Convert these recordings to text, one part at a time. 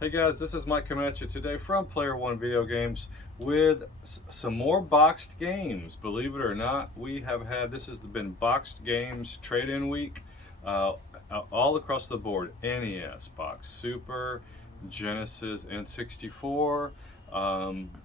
Hey guys, this is Mike coming at you today from Player One Video Games with some more boxed games. Believe it or not, we have had, this has been boxed games trade-in week all across the board. NES box, Super, Genesis, N64,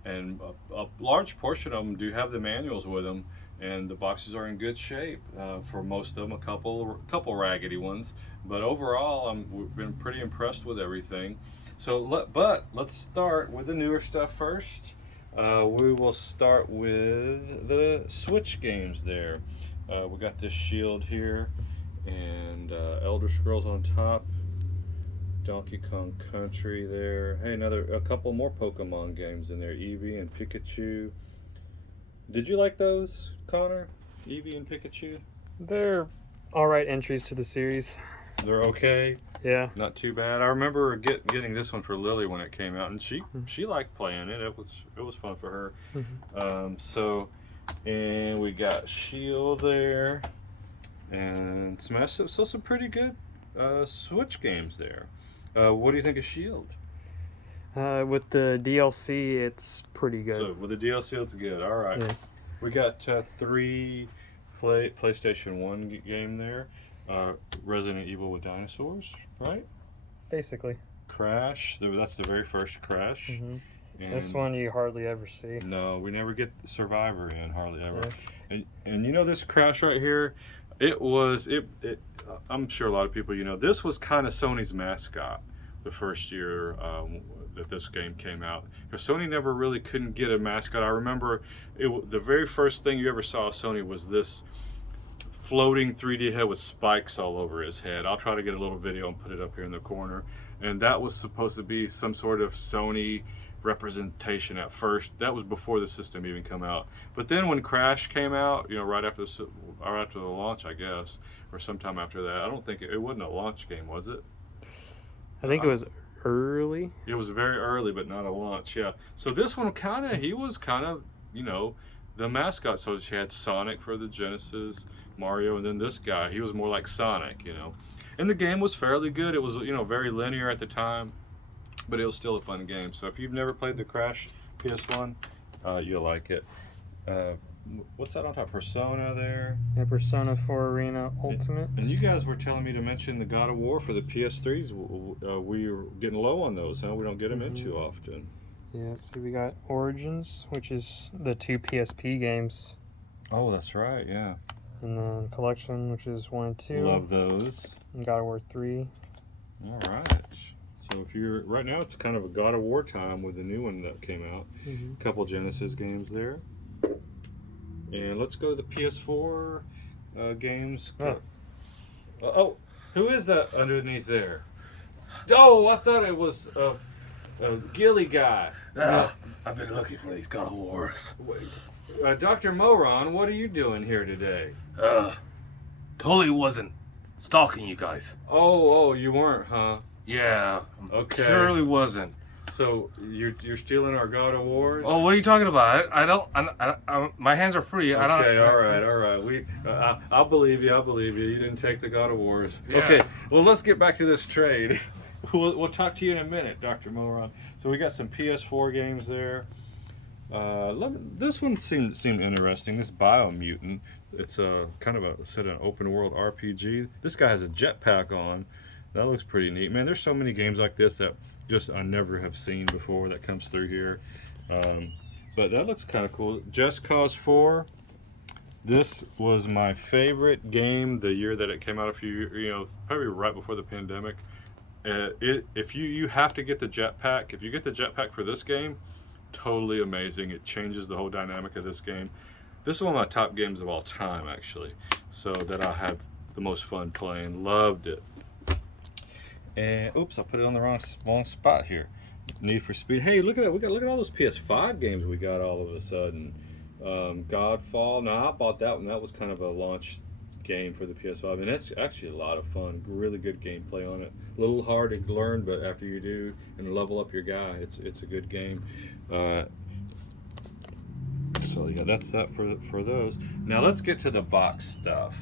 and a large portion of them do have the manuals with them. And the boxes are in good shape for most of them. A couple raggedy ones, but overall, we've been pretty impressed with everything. So, let's start with the newer stuff first. We will start with the Switch games there. We got this Shield here, and Elder Scrolls on top. Donkey Kong Country there. Hey, a couple more Pokemon games in there. Eevee and Pikachu. Did you like those, Connor? Eevee and Pikachu? They're alright entries to the series. They're okay. Yeah. Not too bad. I remember getting this one for Lily when it came out, and she liked playing it. It was fun for her. Mm-hmm. And we got Shield there, and Smash. So some pretty good Switch games there. What do you think of Shield? With the DLC, it's pretty good. So with the DLC, it's good. All right. Yeah. We got 3 PlayStation 1 game there. Resident Evil with dinosaurs, right? Basically. Crash. That's the very first Crash. Mm-hmm. This one you hardly ever see. No, we never get the Survivor in, hardly ever. Yeah. And you know this Crash right here, I'm sure a lot of people, this was kind of Sony's mascot the first year that this game came out, because Sony never really couldn't get a mascot. I remember the very first thing you ever saw of Sony was this floating 3D head with spikes all over his head. I'll try to get a little video and put it up here in the corner. And that was supposed to be some sort of Sony representation at first. That was before the system even come out. But then when Crash came out, right after the launch, I guess, or sometime after that, I don't think it wasn't a launch game, was it? I think it was early. It was very early, but not a launch, yeah. So this one he was kind of, the mascot. So she had Sonic for the Genesis, Mario, and then this guy, he was more like Sonic, And the game was fairly good. It was, very linear at the time, but it was still a fun game. So if you've never played the Crash PS1, you'll like it. What's that on top? Persona there? Yeah, Persona 4 Arena Ultimate. And you guys were telling me to mention the God of War for the PS3s. We're getting low on those, huh? We don't get them in too often. Yeah, let's see. We got Origins, which is the 2 PSP games. Oh, that's right, yeah. And then Collection, which is 1 and 2. Love those. And God of War 3. All right. So right now it's kind of a God of War time with the new one that came out. A couple Genesis games there. And let's go to the PS4 games. Oh, who is that underneath there? Oh, I thought it was a Gilly guy. I've been looking for these God of Wars. Dr. Moron, what are you doing here today? Totally wasn't stalking you guys. Oh, you weren't, huh? Yeah. Okay. Surely wasn't. So you're stealing our God of Wars? Oh, what are you talking about? I don't. My hands are free. Okay, all right. I'll believe you. You didn't take the God of Wars. Yeah. Okay. Well, let's get back to this trade. We'll talk to you in a minute, Dr. Moron. So we got some PS4 games there. This one seemed interesting. This Biomutant. It's a kind of an open world RPG. This guy has a jetpack on. That looks pretty neat, man. There's so many games like this that I never have seen before that comes through here. But that looks kind of cool. Just Cause 4. This was my favorite game the year that it came out. Probably right before the pandemic. If you have to get the jetpack. If you get the jetpack for this game, totally amazing. It changes the whole dynamic of this game. This is one of my top games of all time, actually. So that I have the most fun playing. Loved it. And oops, I put it on the wrong spot here. Need for Speed. Hey, look at that! Look at all those PS5 games we got all of a sudden. Godfall. Now I bought that one. That was kind of a launch game for the PS5, and it's actually a lot of fun. Really good gameplay on it. A little hard to learn, but after you do and level up your guy, it's a good game. So yeah, that's that for those. Now let's get to the box stuff.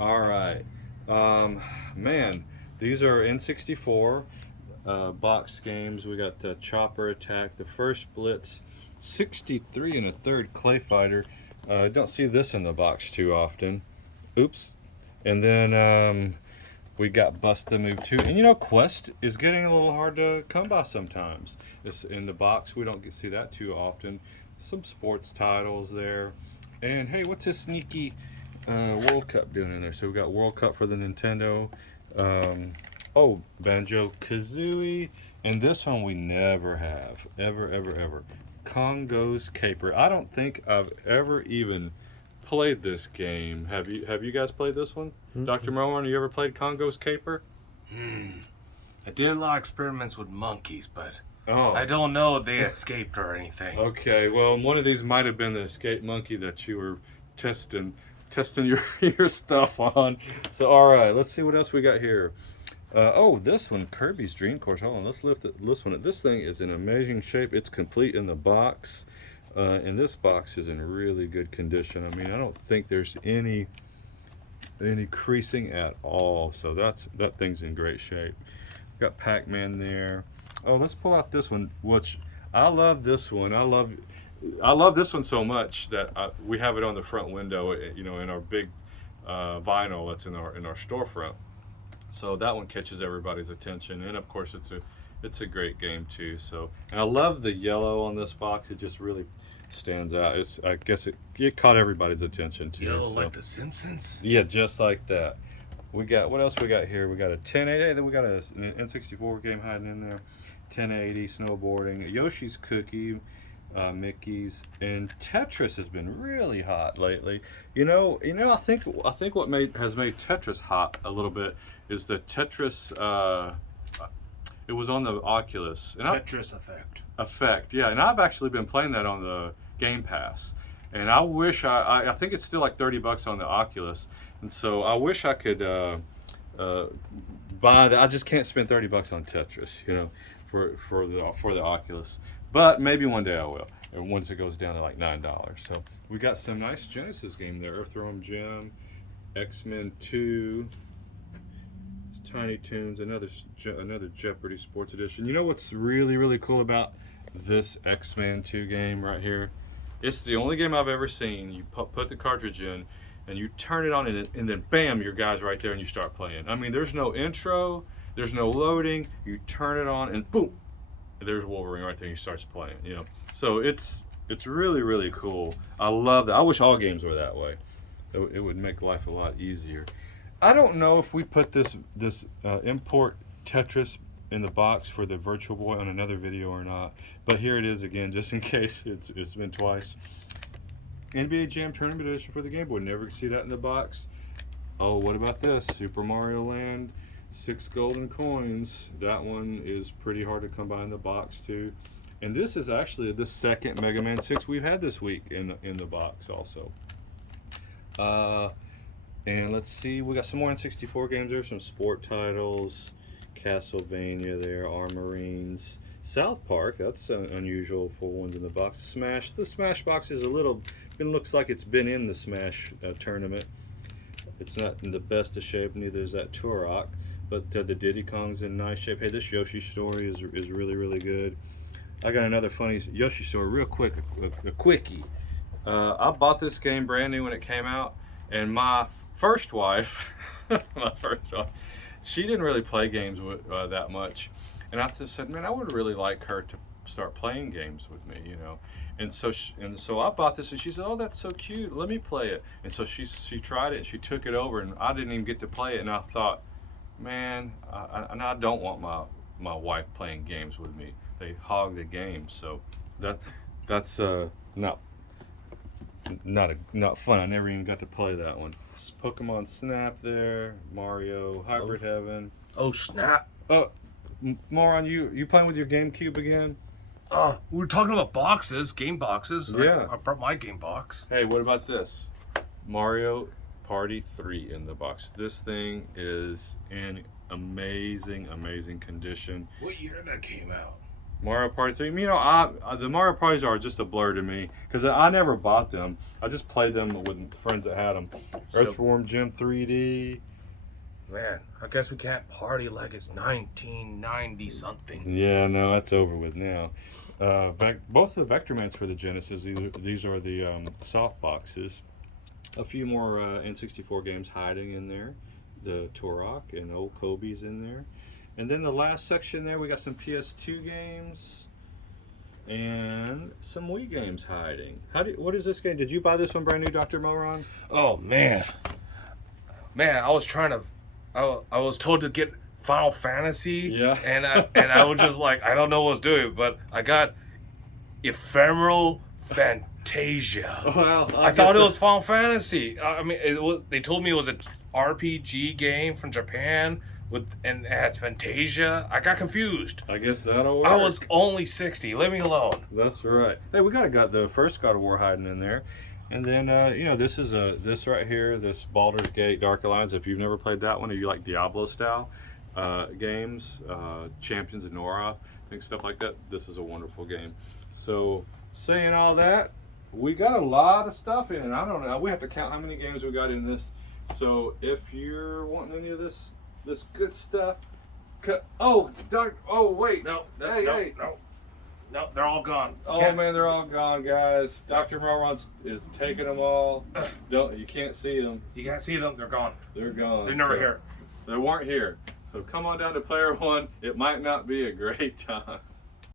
All right, man. These are N64. box games. We got the Chopper Attack, the First Blitz, 63 and a third Clay Fighter. Don't see this in the box too often. Oops. And then we got Bust a Move 2. And you know, Quest is getting a little hard to come by sometimes. It's in the box. We don't see that too often. Some sports titles there. And hey, what's this sneaky World Cup doing in there? So we got World Cup for the Nintendo. Oh, Banjo Kazooie. And this one we never have. Ever. Congos Caper. I don't think I've ever even played this game. Have you guys played this one? Mm-hmm. Dr. Mohan, you ever played Congos Caper? I did a lot of experiments with monkeys, but Oh. I don't know if they escaped or anything. Okay, well, one of these might have been the escape monkey that you were testing your stuff on. So, all right, let's see what else we got here. Oh, this one, Kirby's Dream Course. Hold on, let's lift this one. This thing is in amazing shape. It's complete in the box, and this box is in really good condition. I mean, I don't think there's any creasing at all. So that thing's in great shape. Got Pac-Man there. Oh, let's pull out this one, which I love this one. I love this one so much that we have it on the front window, you know, in our big vinyl that's in our storefront. So that one catches everybody's attention, and of course it's a great game too. So, and I love the yellow on this box. It just really stands out. I guess it caught everybody's attention too. Yo, so. like The Simpsons? Yeah, just like that. We got, what else we got here? We got a 1080, then we got an N64 game hiding in there. 1080 snowboarding, Yoshi's Cookie, Mickey's, and Tetris has been really hot lately. You know, I think what has made Tetris hot a little bit is the Tetris. It was on the Oculus. And Tetris Effect. Yeah, and I've actually been playing that on the Game Pass, and I wish I think it's still like $30 on the Oculus, and so I wish I could buy that. I just can't spend $30 on Tetris, you know, for the Oculus. But maybe one day I will, and once it goes down to like $9. So we got some nice Genesis game there: Earthworm Jim, X-Men 2, Tiny Toons, another Jeopardy Sports Edition. You know what's really cool about this X-Men 2 game right here? It's the only game I've ever seen. You put the cartridge in, and you turn it on, and then bam, your guy's right there, and you start playing. I mean, there's no intro, there's no loading. You turn it on, and boom, there's Wolverine right there, and he starts playing. You know, so it's really cool. I love that. I wish all games were that way. It would make life a lot easier. I don't know if we put this import Tetris in the box for the Virtual Boy on another video or not, but here it is again, just in case it's been twice. NBA Jam Tournament Edition for the Game Boy. Never see that in the box. Oh, what about this? Super Mario Land, 6 golden coins. That one is pretty hard to come by in the box too. And this is actually the second Mega Man 6 we've had this week in the box also. And let's see, we got some more N64 games there, some sport titles, Castlevania there, Armorines, South Park, that's unusual for ones in the box. Smash, the Smash box is it looks like it's been in the Smash tournament. It's not in the best of shape, neither is that Turok, but the Diddy Kong's in nice shape. Hey, this Yoshi story is really good. I got another funny Yoshi story real quick, a quickie. I bought this game brand new when it came out, and my first wife, she didn't really play games that much, and I said, man, I would really like her to start playing games with me, you know. And so I bought this, and she said, oh, that's so cute, let me play it. And so she tried it, and she took it over, and I didn't even get to play it. And I thought, man, I don't want my wife playing games with me. They hog the game, so that's not fun. I never even got to play that one. Pokemon Snap there, Mario, Hybrid Heaven. Oh, snap. Oh, Moron, you playing with your GameCube again? We were talking about boxes, game boxes. Yeah. I brought my game box. Hey, what about this? Mario Party 3 in the box. This thing is in amazing condition. What year that came out? Mario Party 3. You know, the Mario Parties are just a blur to me because I never bought them. I just played them with friends that had them. Earthworm Jim 3D. Man, I guess we can't party like it's 1990 something. Yeah, no, that's over with now. Both the Vectormans for the Genesis. These are the soft boxes. A few more N64 games hiding in there. The Turok and old Kobe's in there. And then the last section there, we got some PS2 games and some Wii games hiding. What is this game? Did you buy this one brand new, Dr. Moron? Oh man, I was trying to. I was told to get Final Fantasy. Yeah. And I was just like, I don't know what I was doing, but I got Ephemeral Fantasia. Well, I thought it was Final Fantasy. I mean, it was. They told me it was an RPG game from Japan and it has Fantasia. I got confused. I guess that'll work. I was only 60. Leave me alone. That's right. Hey, we got the first God of War hiding in there, and then this is this right here, this Baldur's Gate Dark Alliance. If you've never played that one, or you like Diablo style games, Champions of Nora, things stuff like that, this is a wonderful game. So saying all that, we got a lot of stuff in it. I don't know. We have to count how many games we got in this. So if you're wanting any of this good stuff, oh wait, No, hey. No, they're all gone. Oh man, they're all gone, guys. Dr. Moron is taking them all. You can't see them. You can't see them. They're gone. They're gone. They're never here. They weren't here. So come on down to Player One. It might not be a great time.